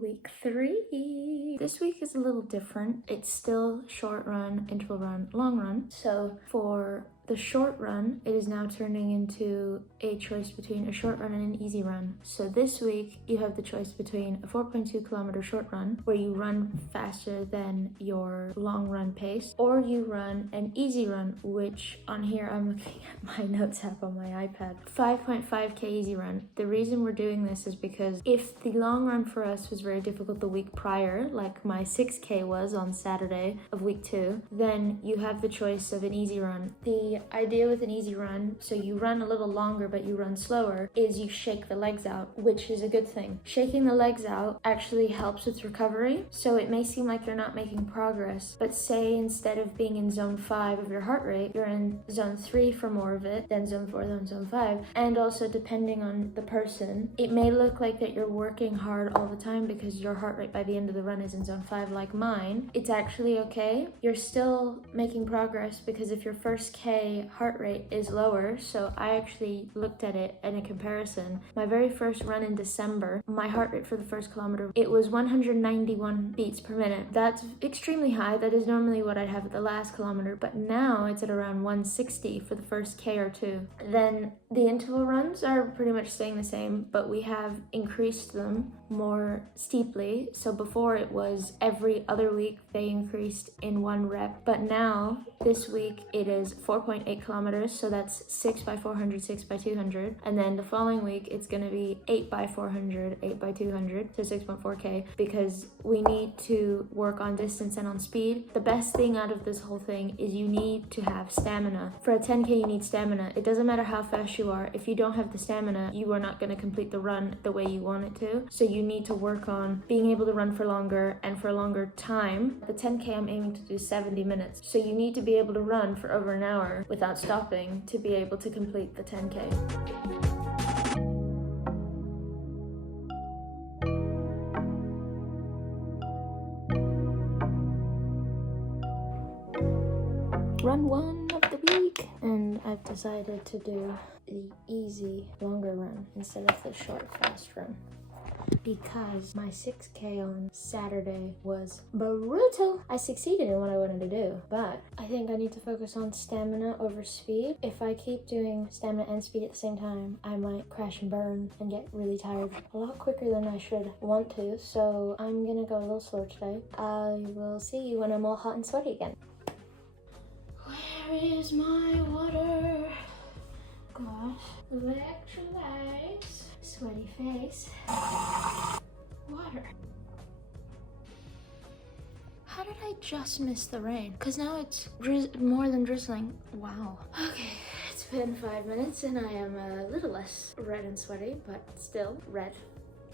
week 3. This week is a little different. It's still short run, interval run, long run. So for the short run, it is now turning into a choice between a short run and an easy run. So this week, you have the choice between a 4.2 kilometer short run, where you run faster than your long run pace, or you run an easy run, which on here, I'm looking at my notes app on my iPad. 5.5k easy run. The reason we're doing this is because if the long run for us was very difficult the week prior, like my 6k was on Saturday of week 2, then you have the choice of an easy run. The idea with an easy run, so you run a little longer but you run slower, is you shake the legs out, which is a good thing. Shaking the legs out actually helps with recovery, so it may seem like you're not making progress, but say instead of being in zone 5 of your heart rate, you're in zone 3 for more of it, then zone 4, then zone 5, and also depending on the person, it may look like that you're working hard all the time because your heart rate by the end of the run is in zone 5 like mine. It's actually okay. You're still making progress because if your first K heart rate is lower, so I actually looked at it in a comparison. My very first run in December, my heart rate for the first kilometer, it was 191 beats per minute. That's extremely high. That is normally what I'd have at the last kilometer, but now it's at around 160 for the first K or 2. Then the interval runs are pretty much staying the same, but we have increased them more steeply. So before it was every other week they increased in 1 rep, but now this week it is 4.8 kilometers, so that's 6 by 400, 6 by 200, and then the following week it's going to be 8 by 400, 8 by 200, so 6.4k, because we need to work on distance and on speed. The best thing out of this whole thing is you need to have stamina. For a 10k you need stamina. It doesn't matter how fast you are. If you don't have the stamina, you are not going to complete the run the way you want it to, so you need to work on being able to run for longer and for a longer time. The 10k I'm aiming to do 70 minutes, so you need to be able to run for over an hour without stopping to be able to complete the 10k. Run 1 of the week, and I've decided to do the easy longer run instead of the short fast run, because my 6k on Saturday was brutal. I succeeded in what I wanted to do, but I think I need to focus on stamina over speed. If I keep doing stamina and speed at the same time, I might crash and burn and get really tired a lot quicker than I should want to, so I'm gonna go a little slower today. I will see you when I'm all hot and sweaty again. Where is my water? Gosh, electrolytes, sweaty face, water. How did I just miss the rain? Because now it's more than drizzling. Wow. Okay, it's been 5 minutes and I am a little less red and sweaty, but still red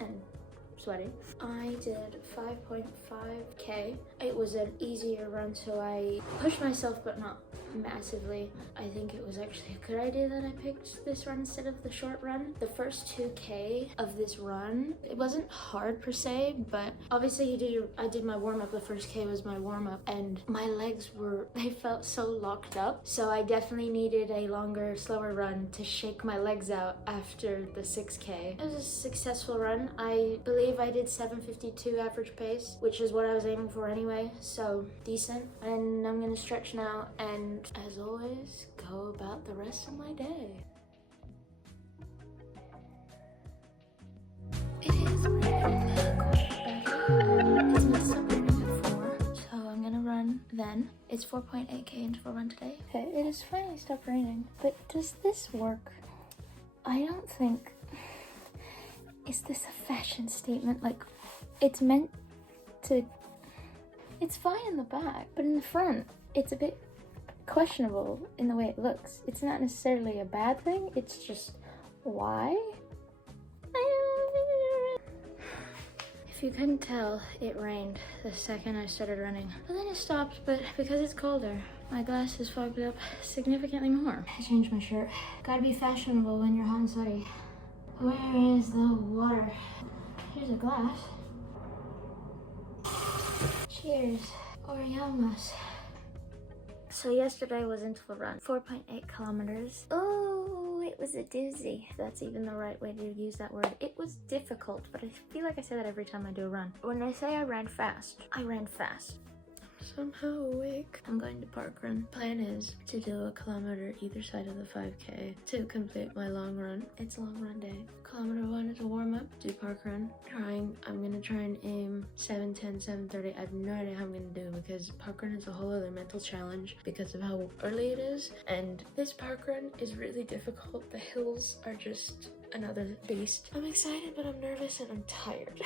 and sweaty. I did 5.5k. It was an easier run, so I pushed myself, but not massively. I think it was actually a good idea that I picked this run instead of the short run. The first 2k of this run, it wasn't hard per se, but obviously I did my warm-up. The first k was my warm-up, and my legs they felt so locked up, so I definitely needed a longer, slower run to shake my legs out after the 6k. It was a successful run. I believe I did 7:52 average pace, which is what I was aiming for anyway, so decent. And I'm gonna stretch now, and as always, go about the rest of my day. It is raining. It's not stop raining at 4, so I'm gonna run then. It's 4.8k interval run today. Okay, it is finally stopped raining, but does this work? I don't think. Is this a fashion statement? Like, it's meant to. It's fine in the back, but in the front, it's a bit questionable in the way it looks. It's not necessarily a bad thing, it's just why? If you couldn't tell, it rained the second I started running. But then it stopped, but because it's colder, my glasses fogged up significantly more. I changed my shirt. Gotta be fashionable when you're hot and sweaty. Where is the water? Here's a glass. Cheers. Oriamos. So yesterday was interval run, 4.8 kilometers. Oh, it It was a doozy, if that's even the right way to use that word. It was difficult, but I feel like I say that every time I do a run. When I say I ran fast, I ran fast. Somehow awake. I'm going to park run. Plan is to do a kilometer either side of the 5K to complete my long run. It's a long run day. Kilometer 1 is a warm up, do park run. I'm gonna try and aim 7:10, 7:30. I have no idea how I'm gonna do because park run is a whole other mental challenge because of how early it is. And this park run is really difficult. The hills are just another beast. I'm excited, but I'm nervous and I'm tired.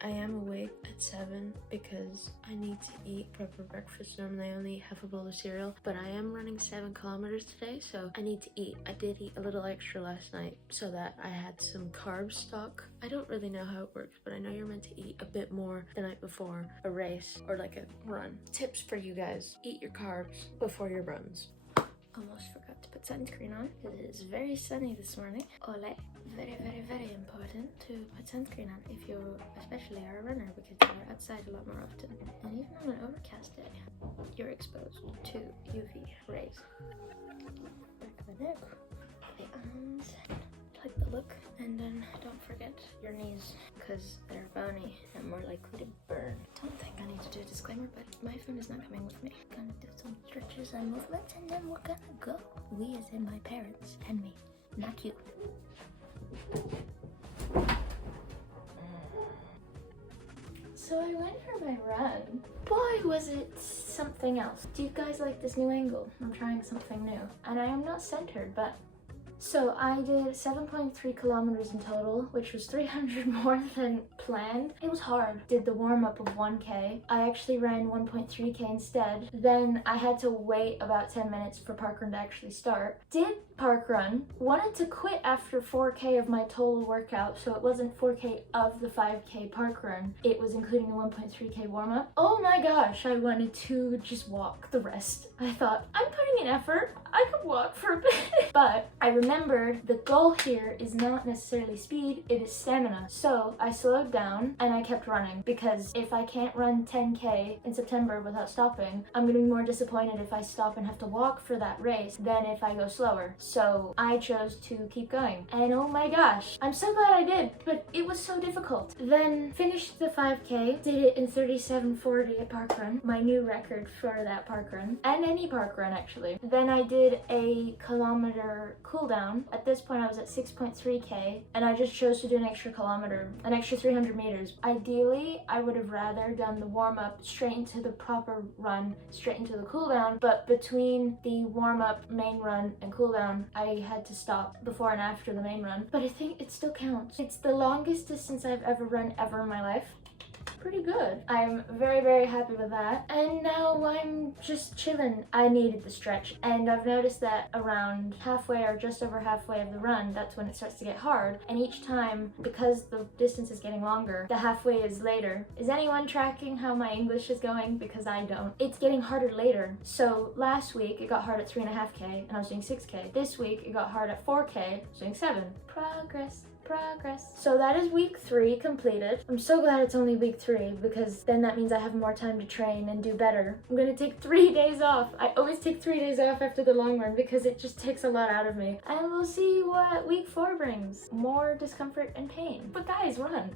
I am awake at 7 because I need to eat proper breakfast. Normally I only eat half a bowl of cereal, but I am running 7 kilometers today, so I need to eat. I did eat a little extra last night so that I had some carb stock. I don't really know how it works, but I know you're meant to eat a bit more the night before a race or like a run. Tips for you guys: eat your carbs before your runs. Almost forgot to put sunscreen on because it is very sunny this morning. Ole, very, very, very important to put sunscreen on if you especially are a runner because you're outside a lot more often. And even on an overcast day, you're exposed to UV rays. Back of the neck, the arms, like the look. And then don't forget your knees because they're bony and more likely to burn. Don't think I need to do a disclaimer, but my phone is not coming with me. Gonna do some stretches and movements and then we're gonna go. We as in my parents and me, not you. So I went for my run. Boy, was it something else. Do you guys like this new angle? I'm trying something new. And I am not centered, but so I did 7.3 kilometers in total, which was 300 more than planned. It was hard. Did the warm-up of 1K. I actually ran 1.3K instead. Then I had to wait about 10 minutes for parkrun to actually start. Did parkrun. Wanted to quit after 4K of my total workout, so it wasn't 4K of the 5K parkrun. It was including the 1.3K warm-up. Oh my gosh, I wanted to just walk the rest. I thought, I'm putting in effort. I could walk for a bit. But I remembered the goal here is not necessarily speed, it is stamina. So I slowed down and I kept running because if I can't run 10K in September without stopping, I'm gonna be more disappointed if I stop and have to walk for that race than if I go slower. So I chose to keep going. And oh my gosh, I'm so glad I did, but it was so difficult. Then finished the 5K, did it in 37:40 at parkrun, my new record for that parkrun, and any parkrun actually. Then I did a kilometer cool down. At this point I was at 6.3K and I just chose to do an extra kilometer, an extra 300 meters. Ideally, I would have rather done the warm up straight into the proper run, straight into the cool down, but between the warm up, main run, and cool down, I had to stop before and after the main run. But I think it still counts. It's the longest distance I've ever run ever in my life. Pretty good. I'm very, very happy with that. And now I'm just chilling. I needed the stretch. And I've noticed that around halfway or just over halfway of the run, that's when it starts to get hard. And each time, because the distance is getting longer, the halfway is later. Is anyone tracking how my English is going? Because I don't. It's getting harder later. So last week it got hard at 3.5K and I was doing 6K. This week it got hard at 4K, I was doing 7. Progress. So that is week 3 completed. I'm so glad it's only week 3 because then that means I have more time to train and do better. I'm gonna take 3 days off. I always take 3 days off after the long run because it just takes a lot out of me. And we'll see what week 4 brings. More discomfort and pain. But guys, run.